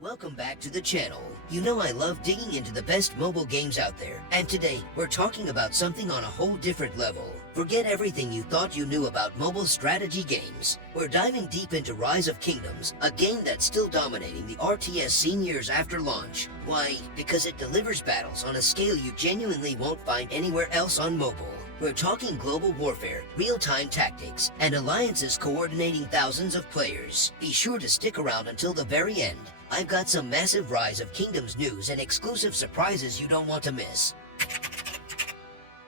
Welcome back to the channel. You know I love digging into the best mobile games out there, and today we're talking about something on a whole different level. Forget everything you thought you knew about mobile strategy games. We're diving deep into Rise of Kingdoms, a game that's still dominating the RTS scene years after launch. Why? Because it delivers battles on a scale you genuinely won't find anywhere else on mobile. We're talking global warfare, real-time tactics, and alliances coordinating thousands of players. Be sure to stick around until the very end. I've got some massive Rise of Kingdoms news and exclusive surprises you don't want to miss.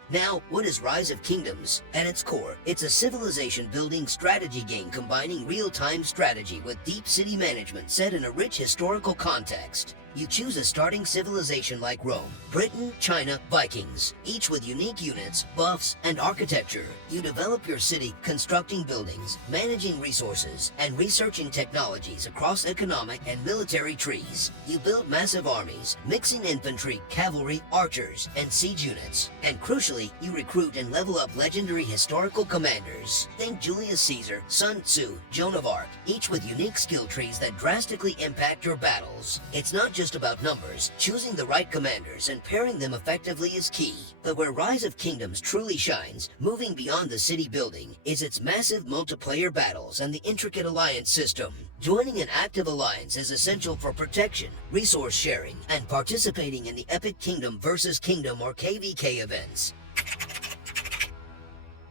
Now, what is Rise of Kingdoms? At its core, it's a civilization-building strategy game combining real-time strategy with deep city management set in a rich historical context. You choose a starting civilization like Rome, Britain, China, Vikings, each with unique units, buffs, and architecture. You develop your city, constructing buildings, managing resources, and researching technologies across economic and military trees. You build massive armies, mixing infantry, cavalry, archers, and siege units. And crucially, you recruit and level up legendary historical commanders. Think Julius Caesar, Sun Tzu, Joan of Arc, each with unique skill trees that drastically impact your battles. It's not just about numbers. Choosing the right commanders and pairing them effectively is key. But where Rise of Kingdoms truly shines, moving beyond the city building, is its massive multiplayer battles and the intricate alliance system. Joining an active alliance is essential for protection, resource sharing, and participating in the epic Kingdom versus Kingdom or KvK events.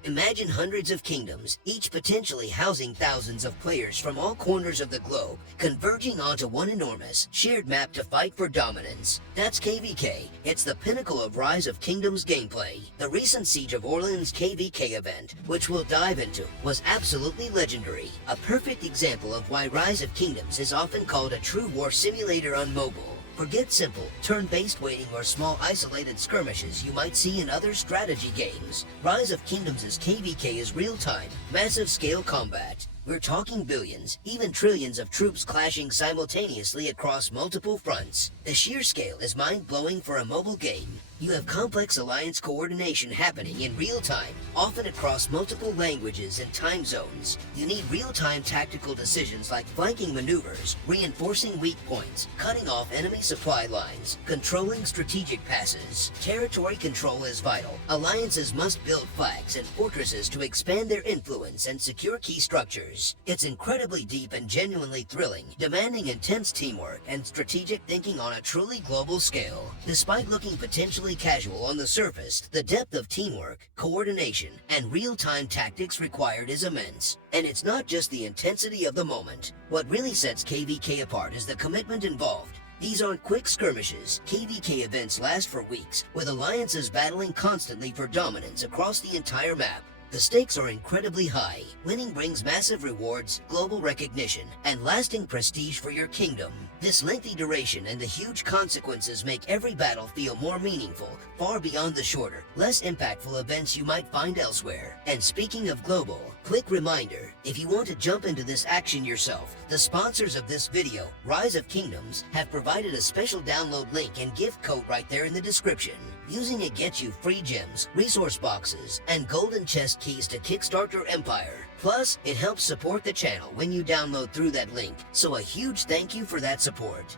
Imagine hundreds of kingdoms, each potentially housing thousands of players from all corners of the globe, converging onto one enormous, shared map to fight for dominance. That's KvK. It's the pinnacle of Rise of Kingdoms gameplay. The recent Siege of Orleans KvK event, which we'll dive into, was absolutely legendary. A perfect example of why Rise of Kingdoms is often called a true war simulator on mobile. Forget simple, turn-based waiting or small isolated skirmishes you might see in other strategy games. Rise of Kingdoms' KvK is real-time, massive-scale combat. We're talking billions, even trillions of troops clashing simultaneously across multiple fronts. The sheer scale is mind-blowing for a mobile game. You have complex alliance coordination happening in real time, often across multiple languages and time zones. You need real-time tactical decisions like flanking maneuvers, reinforcing weak points, cutting off enemy supply lines, controlling strategic passes. Territory control is vital. Alliances must build flags and fortresses to expand their influence and secure key structures. It's incredibly deep and genuinely thrilling, demanding intense teamwork and strategic thinking on a truly global scale. Despite looking potentially casual on the surface, the depth of teamwork, coordination, and real-time tactics required is immense. And it's not just the intensity of the moment. What really sets KvK apart is the commitment involved. These aren't quick skirmishes. KvK events last for weeks, with alliances battling constantly for dominance across the entire map. The stakes are incredibly high. Winning brings massive rewards, global recognition, and lasting prestige for your kingdom. This lengthy duration and the huge consequences make every battle feel more meaningful, far beyond the shorter, less impactful events you might find elsewhere. And speaking of global, quick reminder, if you want to jump into this action yourself, the sponsors of this video, Rise of Kingdoms, have provided a special download link and gift code right there in the description. Using it gets you free gems, resource boxes, and golden chest keys to kickstart your empire. Plus, it helps support the channel when you download through that link, so a huge thank you for that support.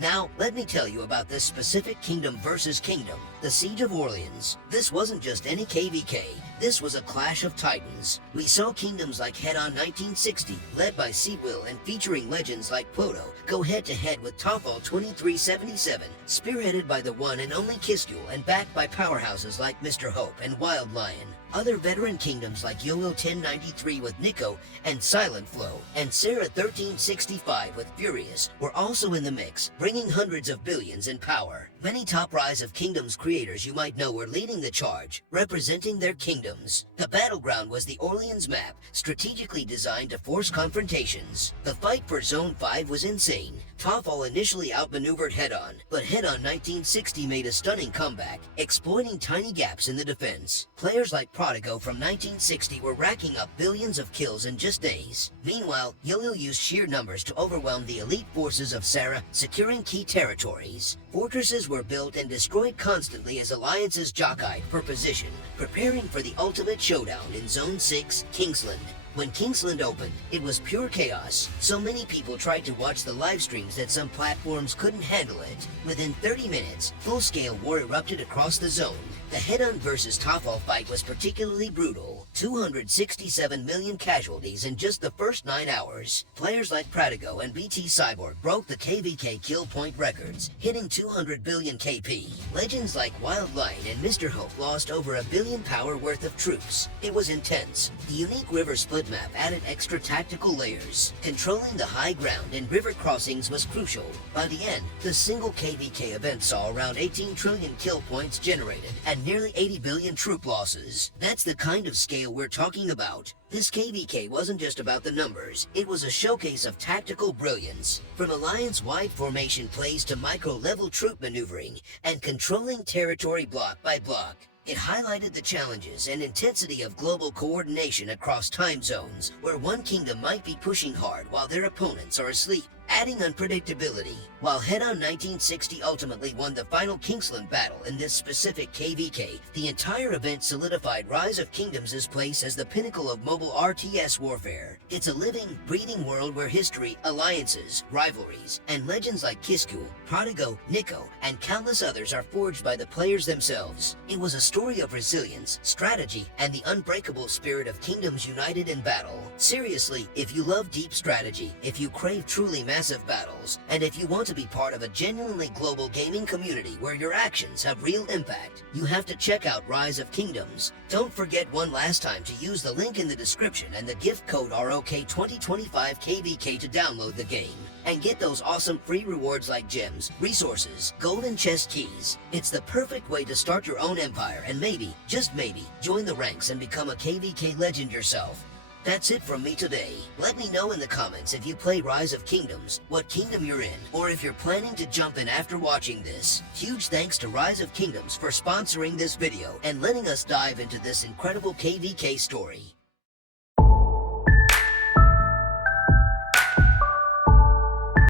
Now, let me tell you about this specific Kingdom versus Kingdom, the Siege of Orleans. This wasn't just any KvK, this was a clash of titans. We saw kingdoms like Head-On 1960, led by Seawill and featuring legends like Ploto, go head-to-head with Topol 2377, spearheaded by the one and only Kiskul and backed by powerhouses like Mr. Hope and Wild Lion. Other veteran kingdoms like Yo-Yo 1093 with Nico and Silent Flow, and Sarah 1365 with Furious were also in the mix, bringing hundreds of billions in power. Many top Rise of Kingdoms creators you might know were leading the charge, representing their kingdoms. The battleground was the Orleans map, strategically designed to force confrontations. The fight for Zone 5 was insane. Topol initially outmaneuvered Head-On, but Head-On 1960 made a stunning comeback, exploiting tiny gaps in the defense. Players like Prodigo from 1960 were racking up billions of kills in just days. Meanwhile, Yo-Yo used sheer numbers to overwhelm the elite forces of Sarah, securing key territories. Fortresses were built and destroyed constantly as alliances jockeyed for position, preparing for the ultimate showdown in Zone 6, Kingsland. When Kingsland opened, it was pure chaos. So many people tried to watch the live streams that some platforms couldn't handle it. Within 30 minutes, full-scale war erupted across the zone. The head-on versus Tafal fight was particularly brutal. 267 million casualties in just the first 9 hours. Players like Pratigo and BT Cyborg broke the KvK kill point records, hitting 200 billion KP. Legends like Wild Light and Mr. Hope lost over $1 billion power worth of troops. It was intense. The unique river split map added extra tactical layers. Controlling the high ground and river crossings was crucial. By the end, the single KvK event saw around 18 trillion kill points generated and nearly 80 billion troop losses. That's the kind of scale we're talking about. This KvK wasn't just about the numbers, it was a showcase of tactical brilliance. From alliance-wide formation plays to micro-level troop maneuvering and controlling territory block by block. It highlighted the challenges and intensity of global coordination across time zones, where one kingdom might be pushing hard while their opponents are asleep, adding unpredictability. While Head-On 1960 ultimately won the final Kingsland battle in this specific KvK, the entire event solidified Rise of Kingdoms' place as the pinnacle of mobile RTS warfare. It's a living, breathing world where history, alliances, rivalries, and legends like Kisku, Prodigo, Nico, and countless others are forged by the players themselves. It was a story of resilience, strategy, and the unbreakable spirit of kingdoms united in battle. Seriously, if you love deep strategy, if you crave truly massive battles, and if you want to be part of a genuinely global gaming community where your actions have real impact, you have to check out Rise of Kingdoms. Don't forget one last time to use the link in the description and the gift code ROK2025 KvK to download the game and get those awesome free rewards like gems, resources, golden chest keys. It's the perfect way to start your own empire and maybe, just maybe, join the ranks and become a KvK legend yourself. That's it from me today. Let me know in the comments if you play Rise of Kingdoms, what kingdom you're in, or if you're planning to jump in after watching this. Huge thanks to Rise of Kingdoms for sponsoring this video and letting us dive into this incredible KvK story.